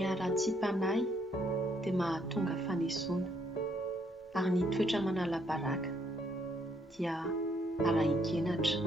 Ny ara-tsi-panahy dia mahatonga fanesoana ary ny toetra manala baraka dia ara-hikenatra.